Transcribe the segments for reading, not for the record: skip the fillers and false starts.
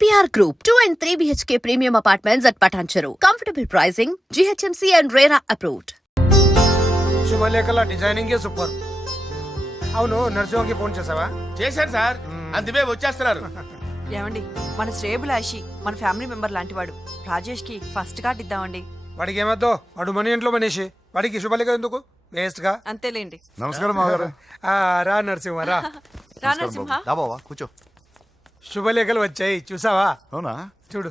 EPR Group, 2 and 3 BHK premium apartments at Patancheru. Comfortable pricing, GHMC and RERA approved. శుభలేఖల designing super. అవును, నర్సింహకి phone చేసావా? చేశాను sir, అందువే వచ్చేస్తున్నారు. ఏమండి, మన శ్రేయబులాషి మన ఫ్యామిలీ మెంబర్ లాంటివాడు. రాజేష్ కి ఫస్ట్ కార్డ్ ఇద్దామండి. వాడికి ఏమద్దో, వాడు మన ఇంట్లో మనిషి, వాడికి శుభలేఖ ఎందుకు వేస్ట్ గా? అంతేలేండి. నమస్కారం మామగారు. రా నరసింహ రా. రా నరసింహ. రా బావా, కూర్చో. శుభలేఖలు వచ్చాయి, చూసావా? అవునా? చూడు.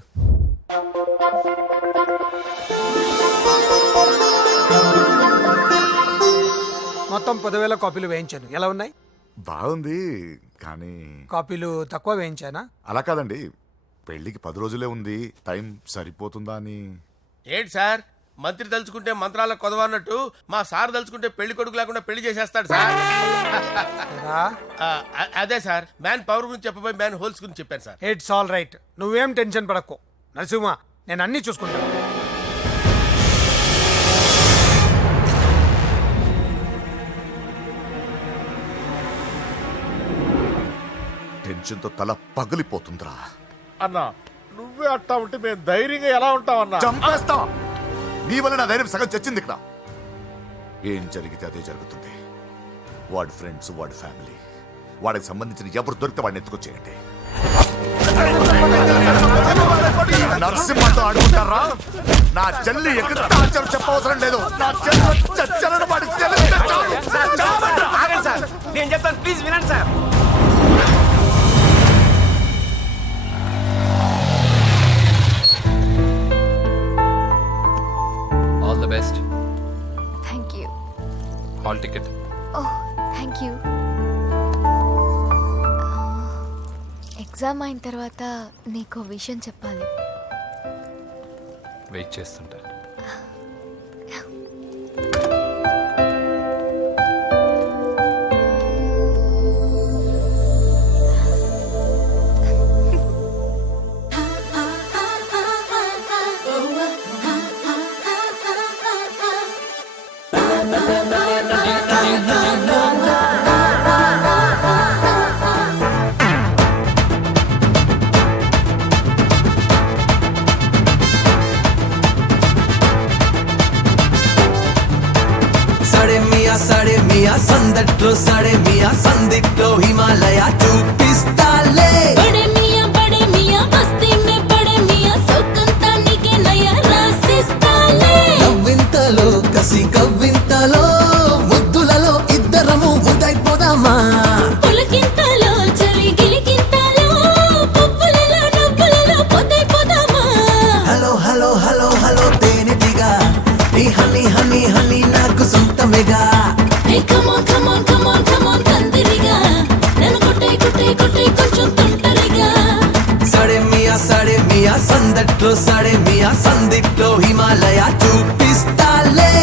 మొత్తం 10,000 కాపీలు వేయించాను. ఎలా ఉన్నాయి? బాగుంది, కానీ కాపీలు తక్కువ వేయించానా? అలా కాదండి, పెళ్లికి 10 రోజులే ఉంది, టైం సరిపోతుందా అని. ఏంటి సార్, మంత్రి తలుచుకుంటే మంత్రాలకు కొదవన్నట్టు మా సార్ తలుచుకుంటే పెళ్లి కొడుకు లేకుండా పెళ్లి చేసేస్తాడు సార్. రా. అదే సార్, మ్యాన్ పవర్ గురించి చెప్పబోయి మ్యాన్ హోల్స్ గురించి చెప్పాను సార్. ఇట్స్ ఆల్ రైట్, నువ్వేం టెన్షన్ పడకు నరసింహ, నేను అన్ని చూసుకుంటాను. టెన్షన్తో తల పగిలిపోతుందిరా. అన్నా, నువ్వే అట్టా ఉంటే మేము ధైర్యంగా ఎలా ఉంటామన్నా? చంపేస్తా. నీ వల్ల నా ధైర్యం సగం చచ్చింది ఇక్కడ. ఏం జరిగితే అదే జరుగుతుంది. వాడి ఫ్రెండ్స్, వాడి ఫ్యామిలీ, వాడికి సంబంధించిన ఎవరు దొరికితే వాడిని ఎత్తుకొచ్చేయండి. నరసింహతో ఆడుకుంటారా? నా చెల్లి ఎక్కడ చెప్పవసరం లేదు. నా చెల్లి చచ్చలను వాడి చెల్లి. నేను చెప్తాను, ప్లీజ్ వినండి sir. All the best. Thank you. Hall ticket. Oh, thank you. Exam అయిన తర్వాత నీకు విషయం చెప్పాలి. వెయిట్ చేస్తుంటా. సాడే మియా సందట్లో సాడే మియా సందిట్లో హిమాలయ చూపిస్తాలే. బడే మియా బస్తీ మే బడే మియా సౌకంతా నీకే నయా రాసిస్తాలే. నవ్వింతలో కసి కవ్వింతలో ముద్దులలో ఇద్దరము ముదైపోదామా? పులకింతలో చలి గిలికింతలో పువ్వులలో నవ్వులలో పొదైపోదామా? హలో హలో హలో హలో తేనెటిగా ఈ హనీ హనీ హనీ నాకు సొంతమేగా. Hey come on come on come on come on కందిరిగా నన్ను కొట్టే కొట్టే కొట్టే కొంచెం తొంటరిగా. సాడే మియా సందట్లో సాడే మియా సందిట్లో Himalaya చూపిస్తాలే.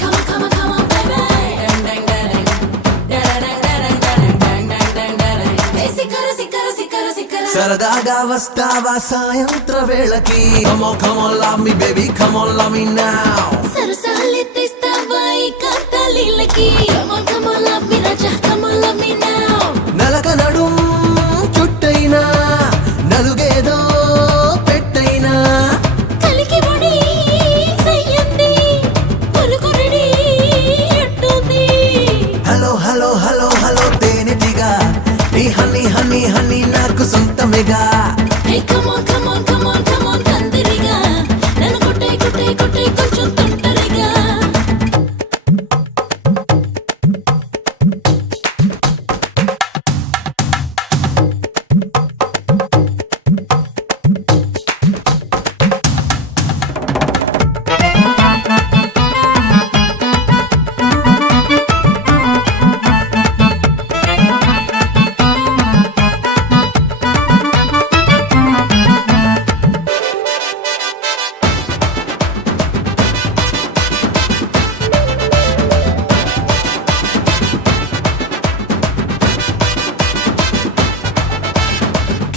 Come on come on come on baby. Hey sikara sikara sikara sikara. సరదాగా వస్తావా సాయంత్ర వేళకి? Come on come on love me baby, come on love me now. సరసాలెత్తిస్తావా ఈ కథలిళ్ళకి? Come on come on love me raja, come on love me now. నలక నడుం చుట్టైనా నలుగేదో పెట్టైనా కలికి ముడి సయ్యంది పులుకు ready అంటుంది. Hello hello hello hello తేనెటిగా ఈ హనీ హనీ హనీ నాకు సొంతమేగా. Hey come on come on come on come on కందిరిగా నన్ను కొట్టే కొట్టే కొట్టే కొంచెం తొంటరిగా.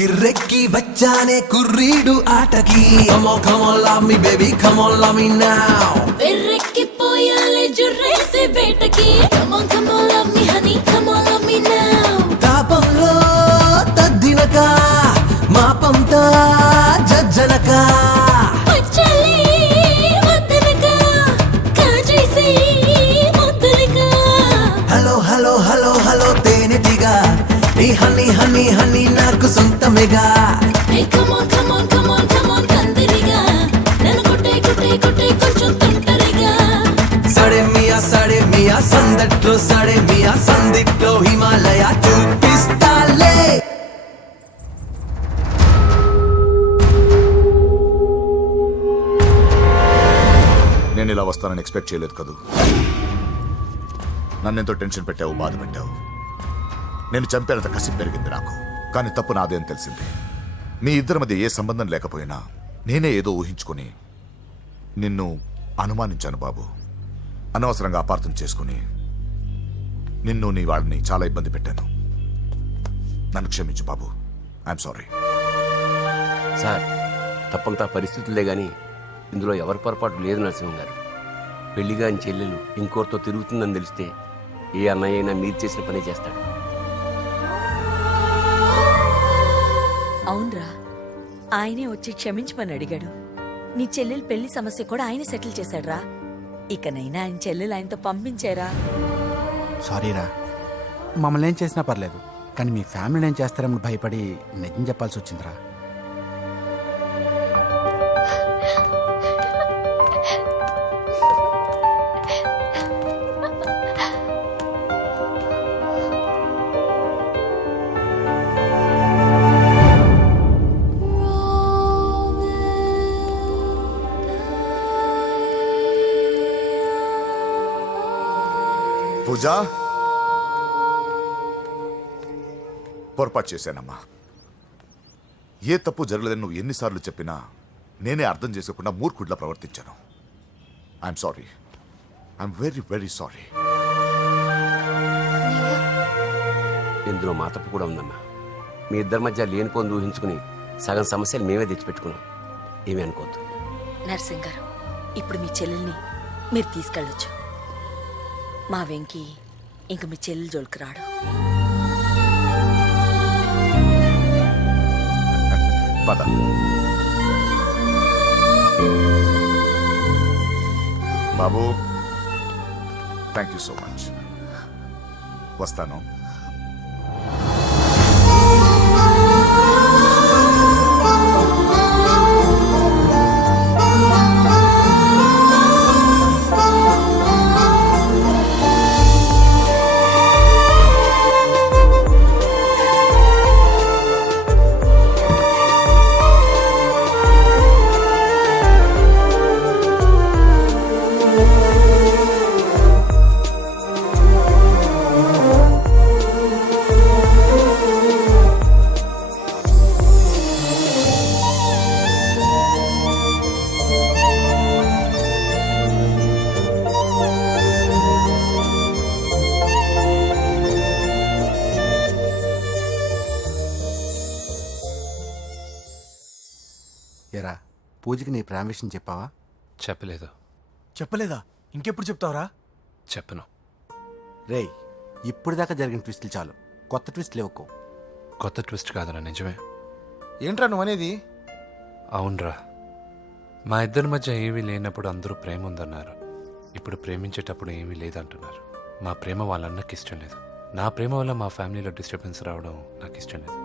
కిర్రెక్కి వచ్చానే కుర్రీడు ఆటకి Come on, come on, love me baby, come on, love me now వెర్రెక్కిపోయాలే జుర్రేసే వేటకి Come on, come on, love me honey, come on, love me now తాపంలో తద్దినక మాపంతా జజ్జనక వచ్చాలే వద్దనక కాజేసి ముద్దులక హలో హలో హలో హలో తేనెటిగా ఈ హనీ హనీ హనీ నాకు సొంతమేగా Hey, come on, come on, come on, come on, కందిరిగా నన్ను కొట్టే కొట్టే కొట్టే కొంచెం తొంటరిగా సడే మియా సందట్లో సడే మియా సందిట్లో హిమాలయ చూపిస్తాలే నేను ఇలా వస్తానని ఎక్స్పెక్ట్ చేయలేదు కదూ. నన్నెంతో టెన్షన్ పెట్టావు, బాధ పెట్టావు. నేను చంపేంత కసి పెరిగింది నాకు. కానీ తప్పు నాదే అని తెలిసింది. మీ ఇద్దరి మధ్య ఏ సంబంధం లేకపోయినా నేనే ఏదో ఊహించుకొని నిన్ను అనుమానించాను బాబు. అనవసరంగా అపార్థం చేసుకుని నిన్ను నీ వాళ్ళని చాలా ఇబ్బంది పెట్టాను. నన్ను క్షమించు బాబు. I'm sorry. సార్ తప్పంతా పరిస్థితులే కానీ ఇందులో ఎవరి పొరపాటు లేదు నరసింహం గారు. పెళ్లిగా ఆయన చెల్లెలు ఇంకోరితో తిరుగుతుందని తెలిస్తే ఏ అన్నయ్య అయినా మీరు చేసిన పనే చేస్తాడు. అవునరా, ఆయనే వచ్చి క్షమించమని అడిగాడు. నీ చెల్లెలు పెళ్లి సమస్య కూడా ఆయన సెటిల్ చేశాడురా. ఇకనైనా ఆయన చెల్లెలు ఆయనతో పంపించారా? సారీరా, మమ్మల్ని ఏం చేసినా పర్లేదు, కానీ మీ ఫ్యామిలీని ఏం చేస్తారని భయపడి నిజం చెప్పాల్సి వచ్చిందిరా. పూజ, పొరపాటు చేశానమ్మా. ఏ తప్పు జరగలేదని నువ్వు ఎన్నిసార్లు చెప్పినా నేనే అర్థం చేసుకోకుండా మూర్ఖుడిలా ప్రవర్తించాను. I'm sorry. I'm very very sorry. ఇందులో మా తప్పు కూడా ఉందమ్మా. మీ ఇద్దరి మధ్య లేనిపోని ఊహించుకుని సగం సమస్యలు మేమే తెచ్చిపెట్టుకున్నాం. ఏమీ అనుకోవద్దు. నర్సింగ్ గారు, ఇప్పుడు మీ చెల్లెల్ని మీరు తీసుకెళ్ళొచ్చు. మా వెంకీ ఇంక మీ చెల్లెలు జోలికి రాడు. పద. బాబు, థ్యాంక్ యూ సో మచ్. వస్తాను. ఎరా, పూజకి నీ ప్రేమ విషయం చెప్పావా? చెప్పలేదు. చెప్పలేదా? ఇంకెప్పుడు చెప్తావురా? చెప్పను. రేయ్, ఇప్పుడు దాకా జరిగిన ట్విస్టులు చాలు, కొత్త ట్విస్ట్ లేవుకో. కొత్త ట్విస్ట్ కాదురా, నిజమే. ఏంట్రా నువ్వు అనేది? అవునరా, మా ఇద్దరి మధ్య ఏమీ లేనప్పుడు అందరూ ప్రేమ ఉందన్నారు. ఇప్పుడు ప్రేమించేటప్పుడు ఏమీ లేదంటున్నారు. మా ప్రేమ వాళ్ళన్నకి ఇష్టం లేదు. నా ప్రేమ వల్ల మా ఫ్యామిలీలో డిస్టర్బెన్స్ రావడం నాకు ఇష్టం లేదు.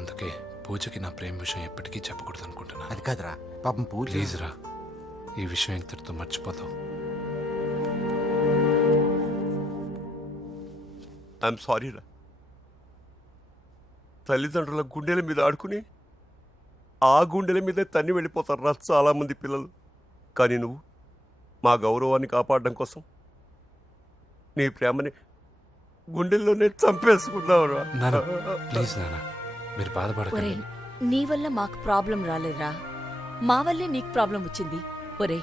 అందుకే పూజకి నా ప్రేమ విషయం ఎప్పటికీ చెప్పకూడదు అనుకుంటున్నా. అది కాదురా, పాపం పూజ. ప్లీజ్ రా, ఈ విషయం ఇంతటితో మర్చిపోతాం. ఐఎమ్ సారీ రా. తల్లిదండ్రుల గుండెల మీద ఆడుకుని ఆ గుండెల మీద తన్ని వెళ్ళిపోతారు రా చాలామంది పిల్లలు. కానీ నువ్వు మా గౌరవాన్ని కాపాడడం కోసం నీ ప్రేమని గుండెల్లోనే చంపేసుకున్నావురా. నాన్న ప్లీజ్ నాన్న, మీరు బాధపడకండి. నీ వల్ల మాకు ప్రాబ్లం రాలేదురా, మా వల్లే నీకు ప్రాబ్లం వచ్చింది. ఒరే,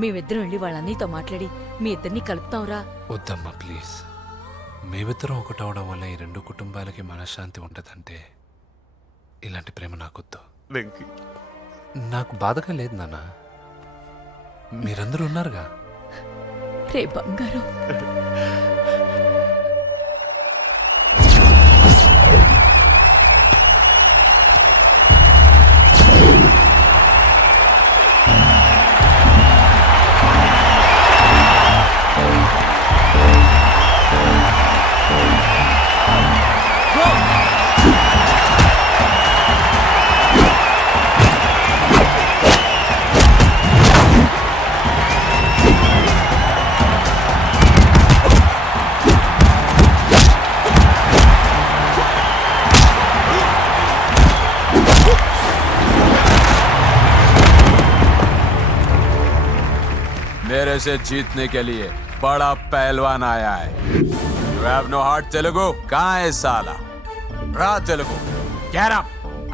మేమిద్దరం వెళ్ళి వాళ్ళ అన్నయ్యతో మాట్లాడి మీ ఇద్దరిని కలుపుతాంరా. వద్దమ్మా ప్లీజ్. మేమిద్దరం ఒకటవడం వల్ల ఈ రెండు కుటుంబాలకి మనశ్శాంతి ఉండదంటే ఇలాంటి ప్రేమ నాకొద్దు. వెంకీ, నాకు బాధగా లేదు నాన్న, మీరందరూ ఉన్నారుగా. రే బంగారం, मेरे से जीतने के लिए बड़ा पहलवान आया है. You have no heart, Telugu? कहाँ है साला? Ra Telugu. Get up.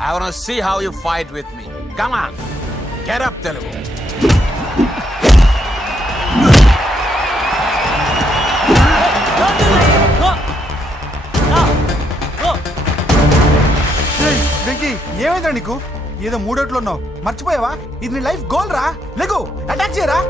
I wanna see how you fight with me. Come on. Get up, Telugu. Venky, ఏమైందా నీకు? ఏదో మూడోట్లో ఉన్నావు, మర్చిపోయావా? ఇది నీ లైఫ్ గోల్ రా. లేకు, అటాక్ చేయరా.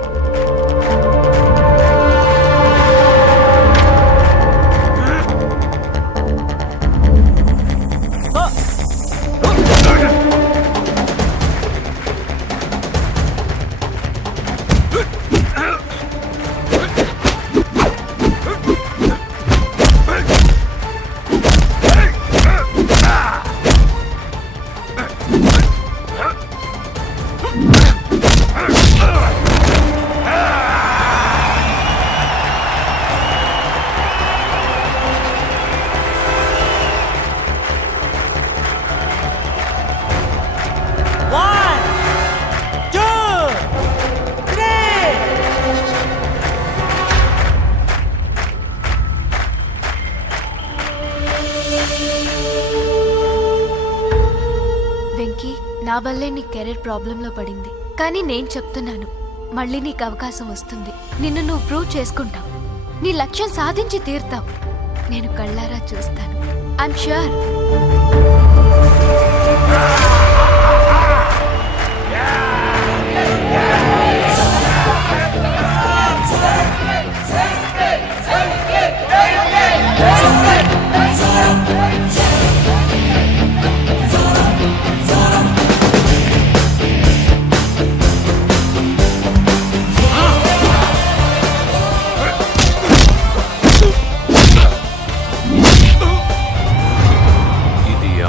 వెంకీ, నా వల్లే నీ కెరీర్ ప్రాబ్లంలో పడింది. కానీ నేను చెప్తున్నాను, మళ్ళీ నీకు అవకాశం వస్తుంది. నిన్ను నువ్వు ప్రూవ్ చేసుకుంటావు. నీ లక్ష్యం సాధించి తీరుతావు. నేను కళ్ళారా చూస్తాను. I'm sure.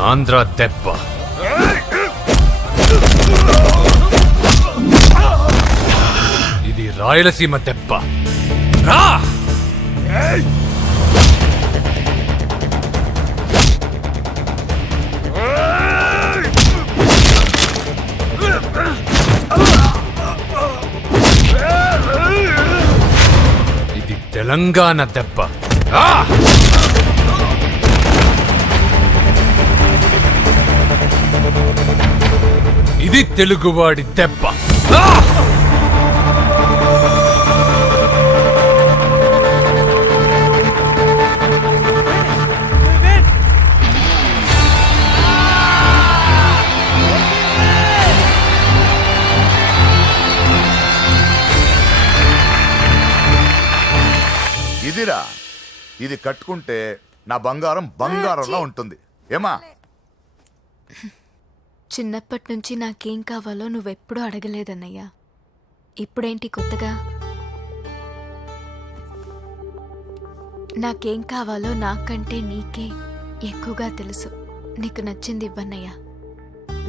ఆంధ్ర దెబ్బ, ఇది రాయలసీమ దెబ్బ. రా! ఇది తెలంగాణ దెబ్బ. ఇది తెలుగువాడి దెబ్బ. ఇదిరా, ఇది కట్టుకుంటే నా బంగారం బంగారంలా ఉంటుంది. ఏమా? చిన్నప్పటి నుంచి నాకేం కావాలో నువ్వెప్పుడూ అడగలేదన్నయ్యా. ఇప్పుడేంటి కొత్తగా? నాకేం కావాలో నాకంటే నీకే ఎక్కువగా తెలుసు. నీకు నచ్చింది ఇవ్వన్నయ్యా,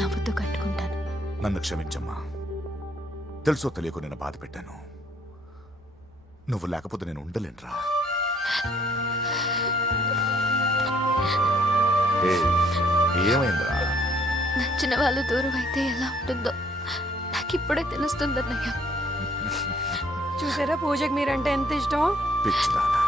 నవ్వుతూ కట్టుకుంటాను. నన్ను క్షమించమ్మా. తెలుసో తెలియకు నేను బాధ పెట్టాను. నువ్వు లేకపోతే నేను ఉండలేనురా. ఏమైందిరా? నచ్చిన వాళ్ళు దూరం అయితే ఎలా ఉంటుందో నాకిప్పుడే తెలుస్తుందన్నయ్య. చూసారా పూజకి మీరంటే ఎంత ఇష్టం? పిచ్చిదానా.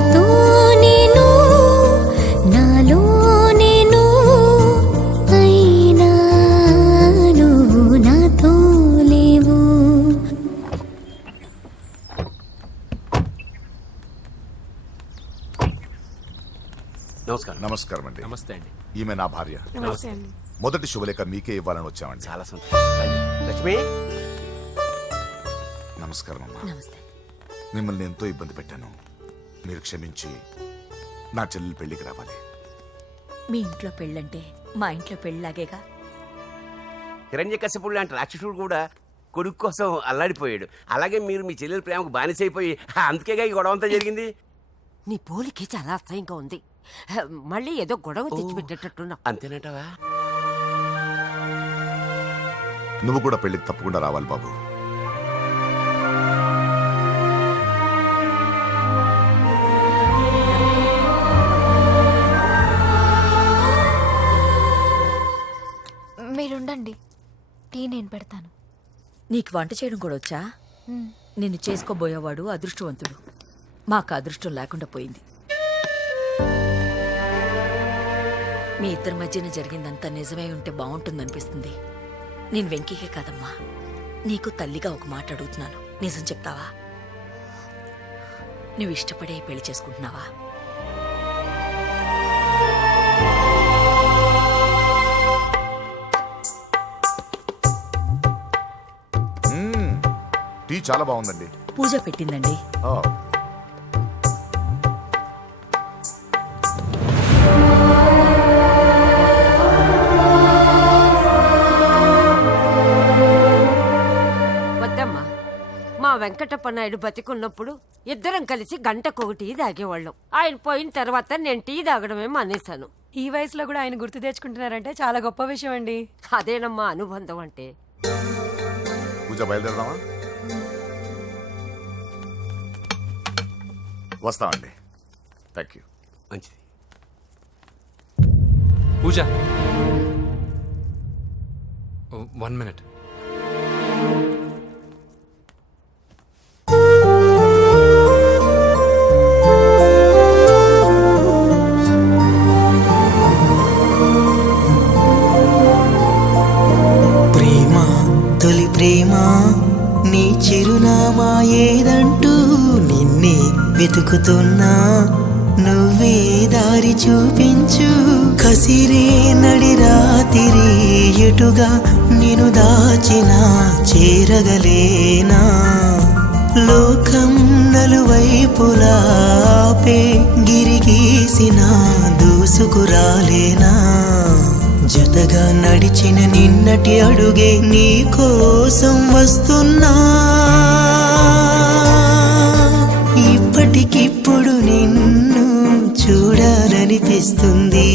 నాతో నేను నాలో నేను అయినా నువ్వు నాతో లేవు. నమస్కారం. నమస్కారం అండి. నమస్తే అండి. ఈమె నా భార్య. మొదటి శుభలేఖ మీకే ఇవ్వాలని వచ్చామండి. చాలా సంతోషం. లక్ష్మి, నమస్కారం అమ్మా. నమస్తే. మిమ్మల్ని ఎంతో ఇబ్బంది పెట్టాను. మీరు క్షమించి నా చెల్లెలు పెళ్లికి రావాలి. మీ ఇంట్లో పెళ్ళంటే మా ఇంట్లో పెళ్ళలాగేగా. హిరణ్యకశిపుడు లాంటి రాక్షసుడు కూడా కొడుకు కోసం అల్లాడిపోయాడు. అలాగే మీరు మీ చెల్లెల ప్రేమకు బానిసైపోయి అందుకేగా ఈ గొడవ అంతా జరిగింది. నీ పోలికి చాలా అసహ్యంగా ఉంది. మళ్ళీ ఏదో గొడవ తెచ్చిపెట్టేటట్టున్నా. అంతేనంటావా? నువ్వు కూడా పెళ్లికి తప్పకుండా రావాలి బాబు. మీరుండండి, టీ నేను పెడతాను. నీకు వంట చేయడం కూడా వచ్చా? నిన్ను చేసుకోబోయేవాడు అదృష్టవంతుడు. మాకు అదృష్టం లేకుండా పోయింది. మీ ఇద్దరి మధ్యన జరిగిందంతా నిజమై ఉంటే బాగుంటుందనిపిస్తుంది. నేను వెంకీకే కాదమ్మా, నీకు తల్లిగా ఒక మాట అడుగుతున్నాను. నిజం చెప్తావా? నువ్వు ఇష్టపడే పెళ్లి చేసుకుంటున్నావా? టీ చాలా బాగుందండి. పూజ పెట్టిందండి. వద్దమ్మా, మా వెంకటప్ప నాయుడు బతికున్నప్పుడు ఇద్దరం కలిసి గంటకొక టీ తాగేవాళ్ళం. ఆయన పోయిన తర్వాత నేను టీ తాగడమే మానేశాను. ఈ వయసులో కూడా ఆయన గుర్తు తెచ్చుకుంటున్నారంటే చాలా గొప్ప విషయం అండి. అదేనమ్మా అనుబంధం అంటే. పూజ బయలుదేరదామా? వస్తామండి. Thank you. మంచిది. పూజ, 1 minute. ప్రేమ తొలి ప్రేమ నీ చిరునామా ఏదంటూ నిన్నే వెతుకుతున్నా, నువ్వే దారి చూపించు. కసిరే నడి రాతిరి ఎటుగా నిన్ను దాచినా చేరగలేనా? లోకం నలువైపులాపే గిరిగీసిన దూసుకురాలేనా? జతగా నడిచిన నిన్నటి అడుగే నీ కోసం వస్తున్నా. ఇప్పటికిప్పుడు నిన్ను చూడాలనిపిస్తుంది.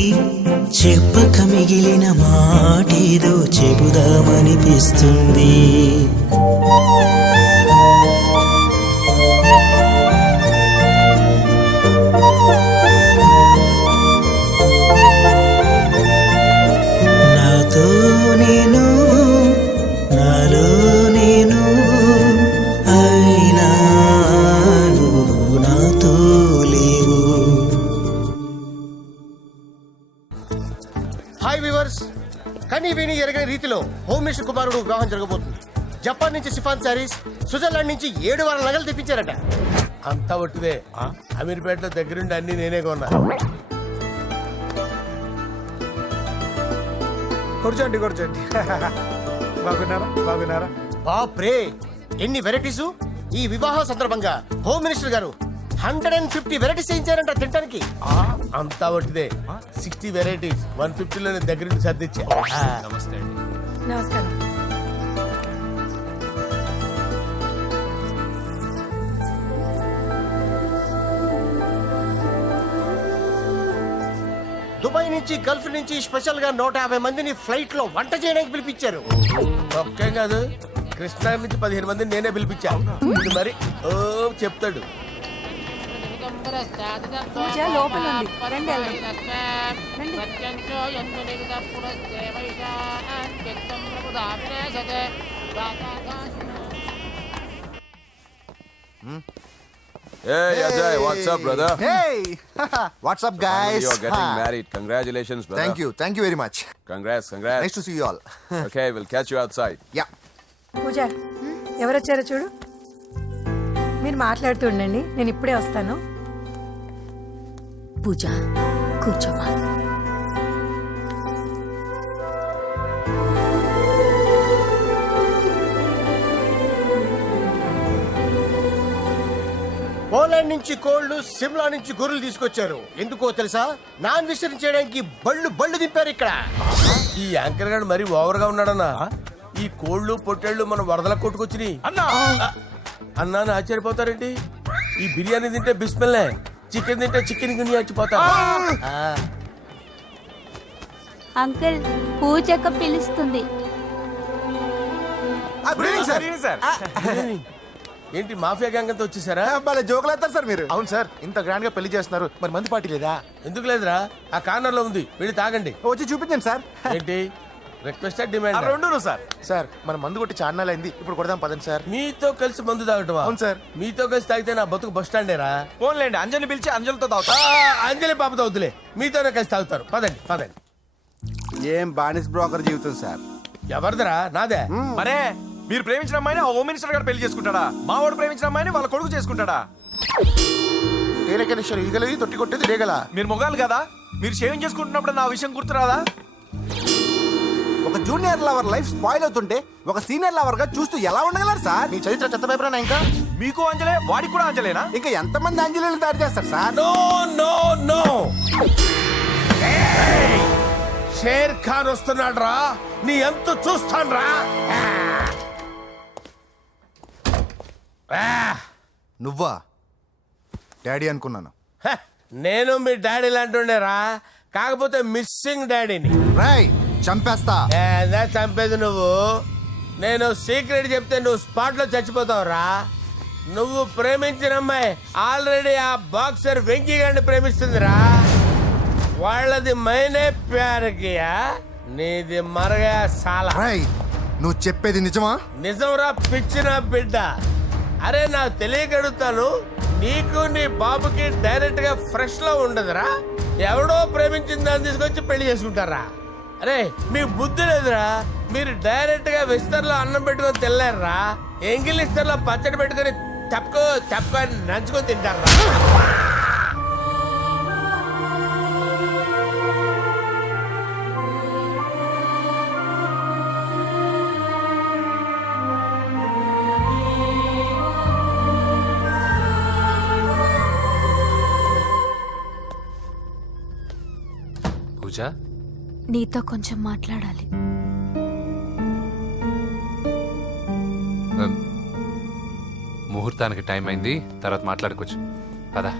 చెప్పక మిగిలిన మాటేదో చెబుదామనిపిస్తుంది. నాతో నేను నాలో నేను అయినా నువ్వు నాతో లేవు. హాయ్ వ్యూవర్స్, కనీ విని ఎరగని రీతిలో హోమ్ మినిస్టర్ కుమారుడు వివాహం జరగబోతుంది. జపాన్ నుంచి సిఫాన్ శారీస్, స్విట్జర్లాండ్ నుంచి 7 వారాల నగలు తెప్పించారట. అంతా ఒట్టిదే. అమీర్పేటలో దగ్గరుండి అన్ని నేనే కొన్నా. కూర్చోండి కూర్చోండి. బాగున్నారా బాగున్నారా? బాప్రే, ఎన్ని వెరైటీస్! ఈ వివాహ సందర్భంగా హోమ్ మినిస్టర్ గారు 150 వెరైటీస్ చేయించారంట తినడానికి. అంతా ఒట్టిదే. 60 వెరైటీస్ 150లో దగ్గర నుంచి సర్దిచ్చా. నమస్తే అండి. నమస్కారం. దుబాయ్ నుంచి గల్ఫ్ నుంచి స్పెషల్ గా 150 మందిని ఫ్లైట్ లో వంట చేయడానికి పిలిపించారు. ఒక్కేం కాదు, కృష్ణా నుంచి 15 మందిని నేనే పిలిపించా. ఇది మరి ఓ చెప్తాడు. పూజ లోపల ఉంది. రండి వెళ్దాం. రండి. Hey, Ajay, what's up, brother? Hey, what's up, guys? You're getting married. Congratulations, brother. Thank you very much. Congrats. Nice to see you all. Okay, we'll catch you outside. Yeah. పూజ ఎవరొచ్చారో చూడు. మీరు మాట్లాడుతూ ఉండండి, నేను ఇప్పుడే వస్తాను. పూజ కూర్చోమా. పోలాండ్ నుంచి కోళ్లు, సిమ్లా నుంచి గొర్రెలు తీసుకొచ్చారు. ఎందుకో తెలుసా? నాన్ వెజిటేరియన్ చేయడానికి బళ్ళు దింపారు ఇక్కడ. ఈ యాంకర్ గారు మరీ ఓవర్ గా ఉన్నాడన్నా. ఈ కోళ్లు పొట్టేళ్లు మన వరదల కొట్టుకొచ్చినాయి అన్నా ఆశ్చర్యపోతారేంటి? ఈ బిర్యానీ తింటే బిస్మిల్లే, చికెన్ తింటే చికెన్ గిన్నె చచ్చిపోతా. అంకుల్ పూజక్క పిలుస్తుంది. ఏంటి మాఫియా గ్యాంగ్ అంతా వచ్చేసారా? భలే జోకులు వేస్తారు సార్ మీరు. అవును సార్, ఇంత గ్రాండ్ గా పెళ్లి చేస్తున్నారు, మరి మంది పార్టీ లేదా? ఎందుకు లేదురా, ఆ కార్నర్ లో ఉంది, వెళ్ళి తాగండి. వచ్చి చూపించండి సార్. ఏంటి రిక్వెస్ట్ డిమాండ్? రెండు సార్. సార్ మన మందు కొట్టి చాన్నాలు అయింది, ఇప్పుడు కొడదాం పదండి సార్. మీతో కలిసి మందు తాగటం? అవును సార్. మీతో కలిసి తాగితే నా బతుకు బస్ స్టాండేరా? ఫోన్లేండి, అంజలి పిలిచి అంజలితో తాగుతా. అంజలి పాప తాగుతులే, మీతోనే కలిసి తాగుతారు. పదండి. ఏం బానిస్ బ్రోకర్ జీవితం సార్. ఎవరిదరా? నాదే. మరే మీరు ప్రేమించిన అమ్మాయిని ఆ హోమ్ మినిస్టర్ గారు పెళ్లి చేసుకుంటాడా? మా వాడు ప్రేమించిన అమ్మాయిని వాళ్ళ కొడుకు చేసుకుంటాడా? తేలికనేశ్వరు ఈగలది తొట్టి కొట్టేది డేగల. మీరు మొగాలు కదా, మీరు షేవింగ్ చేసుకుంటున్నప్పుడు నా విషయం గుర్తురాదా? ఒక జూనియర్ లవర్ లైఫ్ స్పాయిల్ అవుతుంటే ఒక సీనియర్ లవర్ గా చూస్తూ ఎలా ఉండగలరు సార్? మీ చరిత్ర చెత్త పేపరేనా? ఇంకా మీకు అంజలే, వాడికి కూడా అంజలేనా? ఇంకా ఎంతమంది అంజలీలు తయారు చేస్తారు సార్? నో షేర్ ఖాన్ వస్తున్నాడు రా, నీ ఎంత చూస్తాను రా. నువ్వా డాడీ అనుకున్నాను. నేను మీ డాడీ లాంటి రా, కాకపోతే మిస్సింగ్ డాడీని. రాయ్ చంపేస్తా. చంపేది నువ్వు. నేను సీక్రెట్ చెప్తే నువ్వు స్పాట్ లో చచ్చిపోతావు రా. నువ్వు ప్రేమించిన అమ్మాయి ఆల్రెడీ ఆ బాక్సర్ వెంకీ గారిని ప్రేమిస్తుందిరా. వాళ్ళది మైనే ప్యార్ కియా, నీది మరగా సాలా. నువ్వు చెప్పేది నిజమా? నిజంరా పిచ్చిన బిడ్డ. అరే నాకు తెలియగడుగుతాను, నీకు నీ బాబుకి డైరెక్ట్ గా ఫ్రెష్ లో ఉండదురా. ఎవడో ప్రేమించిన దాన్ని తీసుకొచ్చి పెళ్లి చేసుకుంటారా? అరే మీకు బుద్ధి లేదురా. మీరు డైరెక్ట్ గా విస్తర్లో అన్నం పెట్టుకొని తినలేరురా. ఎంగిల్ ఇస్తర్లో పచ్చడి పెట్టుకొని తప్పుకో నంచుకొని తింటారా. పూజ, నీతో కొంచెం మాట్లాడాలి. ముహూర్తానికి టైం అయింది, తర్వాత మాట్లాడుకోవచ్చు. పదా.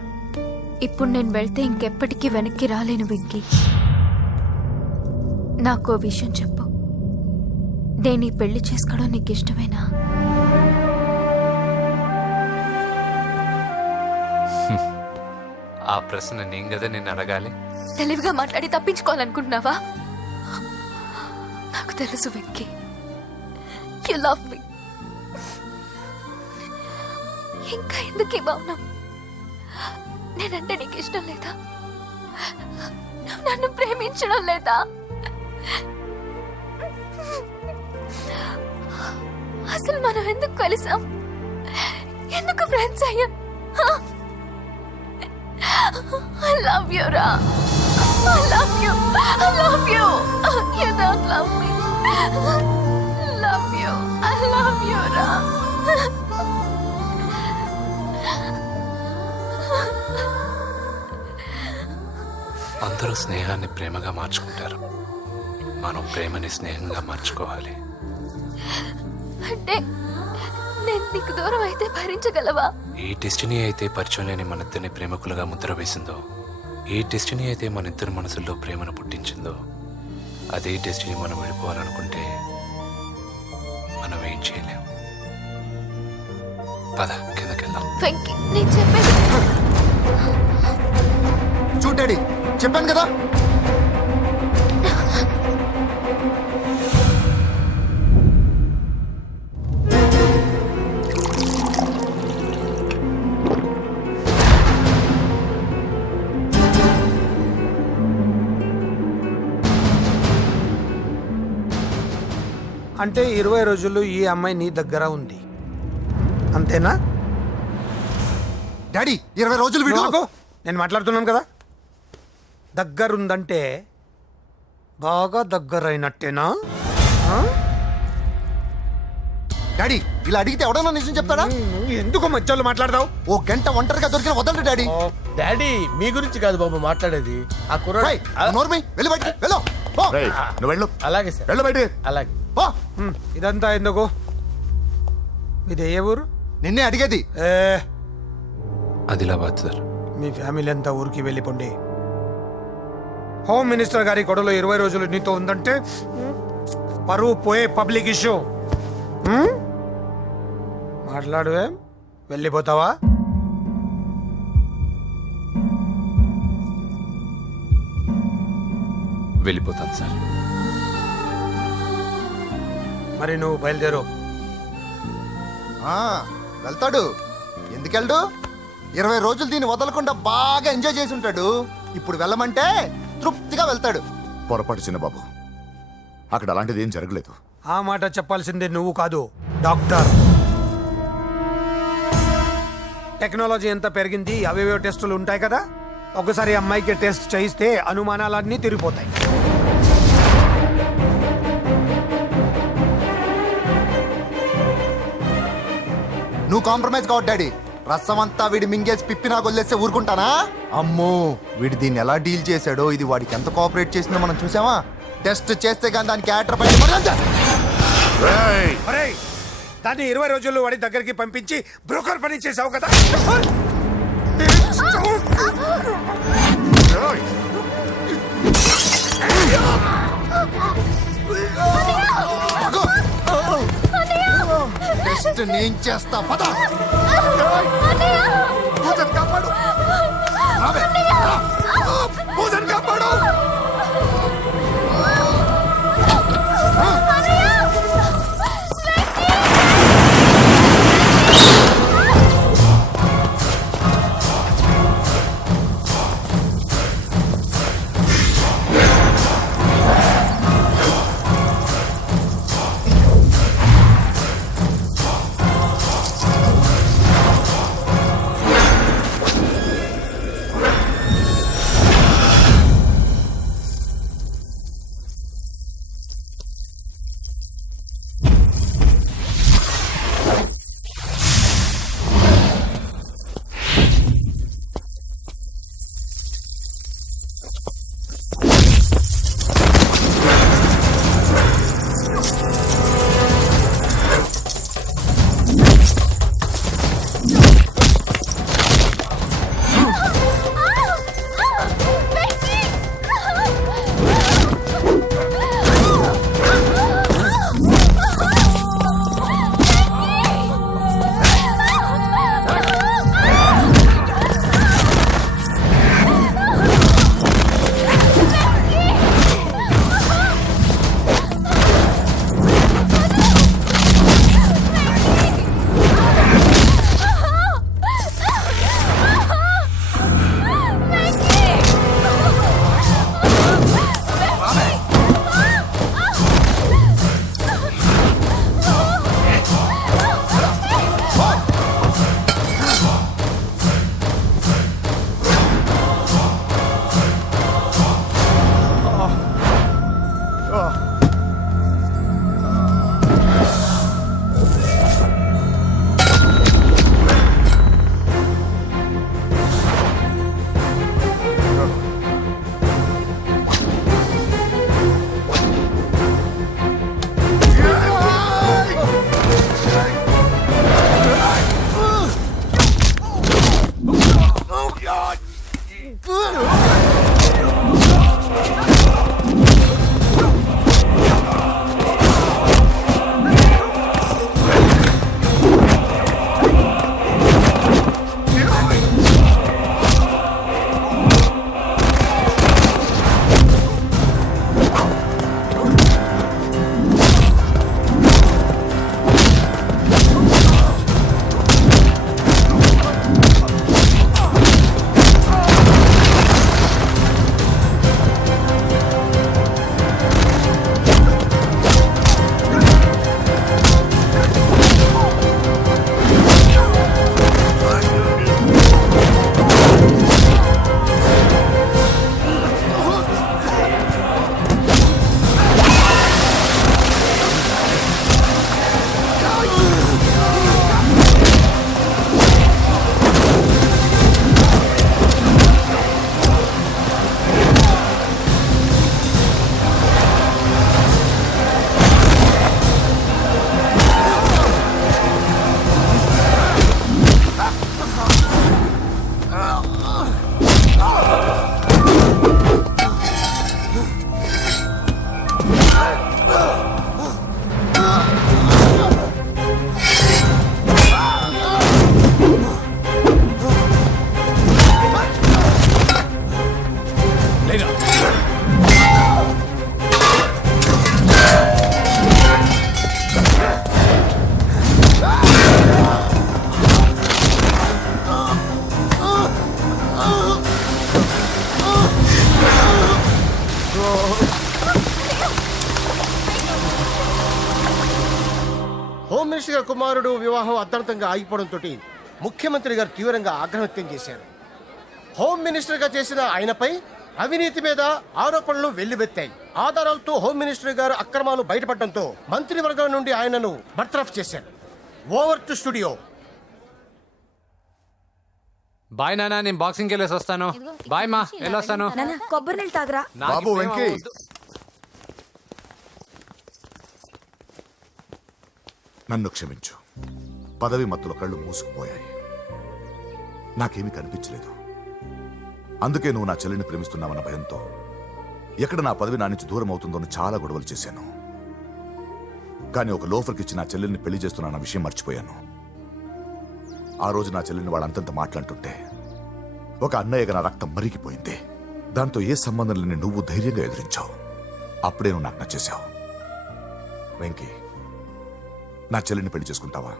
ఇప్పుడు నేను వెళ్తే ఇంకెప్పటికీ వెనక్కి రాలేను వెంకీ. నాకు ఓ విషయం చెప్పు. నేను ఈ పెళ్లి చేసుకోవడం నీకు ఇష్టమేనా? ఆ ప్రశ్న నేను కదా నిన్ను అడగాలి. తెలివిగా మాట్లాడి తప్పించుకోవాలనుకుంటున్నావా? నాకు తెలుసు వెంకీ, యు లవ్ మీ. ఇంకా ఎందుకు ఈ మౌనం? నేనంటే నీకు ఇష్టం లేదా? నువ్వు నన్ను ప్రేమించడం లేదా? అసలు మనం ఎందుకు కలిసాం? ఎందుకు ఫ్రెండ్స్ అయ్యాం? I love you, Ra. I love you. I love you. You don't love me. Love you. I love you, Ra. అందరూ స్నేహాన్ని ప్రేమగా మార్చుకుంటారు, మనం ప్రేమని స్నేహంగా మార్చుకోవాలి. అంటే నేను నీకు దూరం అయితే భరించగలవా? ఏ డెస్టినీ అయితే పరిచయం లేని మన ఇద్దరిని ప్రేమికులుగా ముద్ర వేసిందో, ఏ డెస్టినీ అయితే మన ఇద్దరి మనసుల్లో ప్రేమను పుట్టించిందో, అదే డెస్టినీ మనం వెళ్ళిపోవాలనుకుంటే మనం ఏం చేయలేం. పద కిందకెళ్దాం. వెంకీ, నేను చెప్పేది చూడండి, చెప్పాను కదా. అంటే 20 రోజులు ఈ అమ్మాయి నీ దగ్గర ఉంది అంతేనా? డాడీ 20 రోజులు నువ్వు ఆగు. నేను మాట్లాడుతున్నాను కదా. దగ్గరుందంటే బాగా దగ్గరైనట్టేనా? ఆ? డాడీ ఇలా అడిగితే ఎవడన్నా నిజం చెప్తాడా? నువ్వు ఎందుకు మధ్యలో మాట్లాడతావు? ఓ గంట ఒంటరిగా దొరికిన వదలండి డాడీ. డాడీ మీ గురించి కాదు బాబు మాట్లాడేది, ఆ కుర్రాడు. రేయ్, నోర్మి వెళ్ళి బయటికి వెళ్ళు. పో. రేయ్, నువ్వు వెళ్ళు. అలాగే సార్, వెళ్ళు బయటికి. అలాగే. పో. ఇదంతా ఎందుకు? మీది ఏ ఊరు? నిన్నే అడిగేది. ఏ ఆదిలాబాద్ సార్. మీ ఫ్యామిలీ అంతా ఊరికి వెళ్ళిపోండి. హోమ్ మినిస్టర్ గారి గొడవలో 20 రోజులు నీతో ఉందంటే పరువు పోయే పబ్లిక్ ఇష్యూ. మాట్లాడువే, వెళ్ళిపోతావా? వెళ్ళిపోతాను సార్. మరి నువ్వు బయలుదేరు. వెళ్తాడు. ఎందుకెళ్ళడు? 20 రోజులు దీన్ని వదలకుండా బాగా ఎంజాయ్ చేసి ఉంటాడు. ఇప్పుడు వెళ్ళమంటే తృప్తిగా వెళ్తాడు. పొరపాటు చిన్నబాబు, అక్కడ అలాంటిది ఏం జరగలేదు. ఆ మాట చెప్పాల్సిందే నువ్వు కాదు, డాక్టర్. టెక్నాలజీ ఎంత పెరిగింది, అవేవో టెస్టులు ఉంటాయి కదా. ఒకసారి అమ్మాయికి టెస్ట్ చేయిస్తే అనుమానాలన్నీ తిరిగిపోతాయి. నువ్వు కాంప్రమైజ్ కావద్దు డాడీ. రసం అంతా వీడి మింగేసి పిప్పి నాకు వదిలేస్తే ఊరుకుంటానా? అమ్మో, వీడు దీన్ని ఎలా డీల్ చేశాడో, ఇది వాడికి ఎంత కోఆపరేట్ చేసిందో మనం చూసామా? టెస్ట్ చేస్తే కానీ దానికి యాటర్ పై అరే, దాన్ని 20 రోజుల్లో వాడి దగ్గరికి పంపించి బ్రోకర్ పని చేసావు కదా. టెస్ట్ నేను చేస్తా. పద. పూజను కాపాడు. పూజను కాపాడు. మినిస్టర్ గారి కుమారుడు వివాహం అర్థాంతంగా ఆగిపోవడంతో ముఖ్యమంత్రి గారు తీవ్రంగా ఆగ్రహం వ్యక్తం చేశారు. హోమ్ మినిస్టర్ గా చేసిన ఆయనపై అవినీతి మీద ఆరోపణలు వెల్లువెత్తాయి. ఆధారాలతో హోమ్ మినిస్టర్ గారు అక్రమాలు బయటపడడంతో మంత్రివర్గం నుండి ఆయనను బర్తరఫ్ చేశారు. Over to studio. బాయ్ నాన్న, నేను బాక్సింగ్కి వెళ్ళేసి వస్తాను. బాయ్ మా, వెళ్ళొస్తాను. కొబ్బరి నీళ్ళు తాగరా. బాబు వెంకీ, నన్ను క్షమించు. పదవి మత్తులో కళ్ళు మూసుకుపోయాయి. నాకేమీ కనిపించలేదు. అందుకే నువ్వు నా చెల్లిని ప్రేమిస్తున్నావన్న భయంతో ఎక్కడ నా పదవి నా నుంచి దూరం అవుతుందో అని చాలా గొడవలు చేశాను. కానీ ఒక లోఫర్కి ఇచ్చి నా చెల్లెల్ని పెళ్లి చేస్తున్నా విషయం మర్చిపోయాను. ఆ రోజు నా చెల్లెల్ని వాళ్ళంతంత మాట్లాడుతుంటే ఒక అన్నయ్యగా నా రక్తం మరిగిపోయింది. దాంతో ఏ సంబంధం లేని నువ్వు ధైర్యంగా ఎదిరించావు. అప్పుడే నువ్వు నాకు నచ్చేశావు. వెంకీ, నా చెల్లిని పెళ్లి చేసుకుంటావా?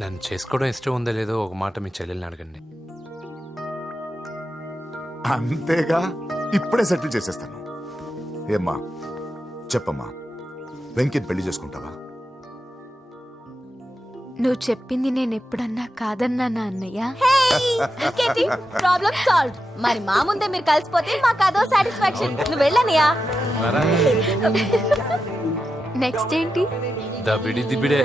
నన్ను చేసుకోవడం ఇష్టం ఉందో లేదో ఒక మాట మీ చెల్లెల్ని అడగండి. అంతేగా, ఇప్పుడే సెటిల్ చేసేస్తాను. ఏమ్మా చెప్పమ్మా, వెంకీని పెళ్లి చేసుకుంటావా? నువ్వు చెప్పింది నేను ఎప్పుడన్నా కాదన్నానా అన్నయ్య? Problem solve. మరి మా ముందే మీరు కలిసిపోతే మాకు అదో సాటిస్ఫాక్షన్. నువ్వు వెళ్ళనియా? నెక్స్ట్ ఏంటి? దబిడి దిబిడే.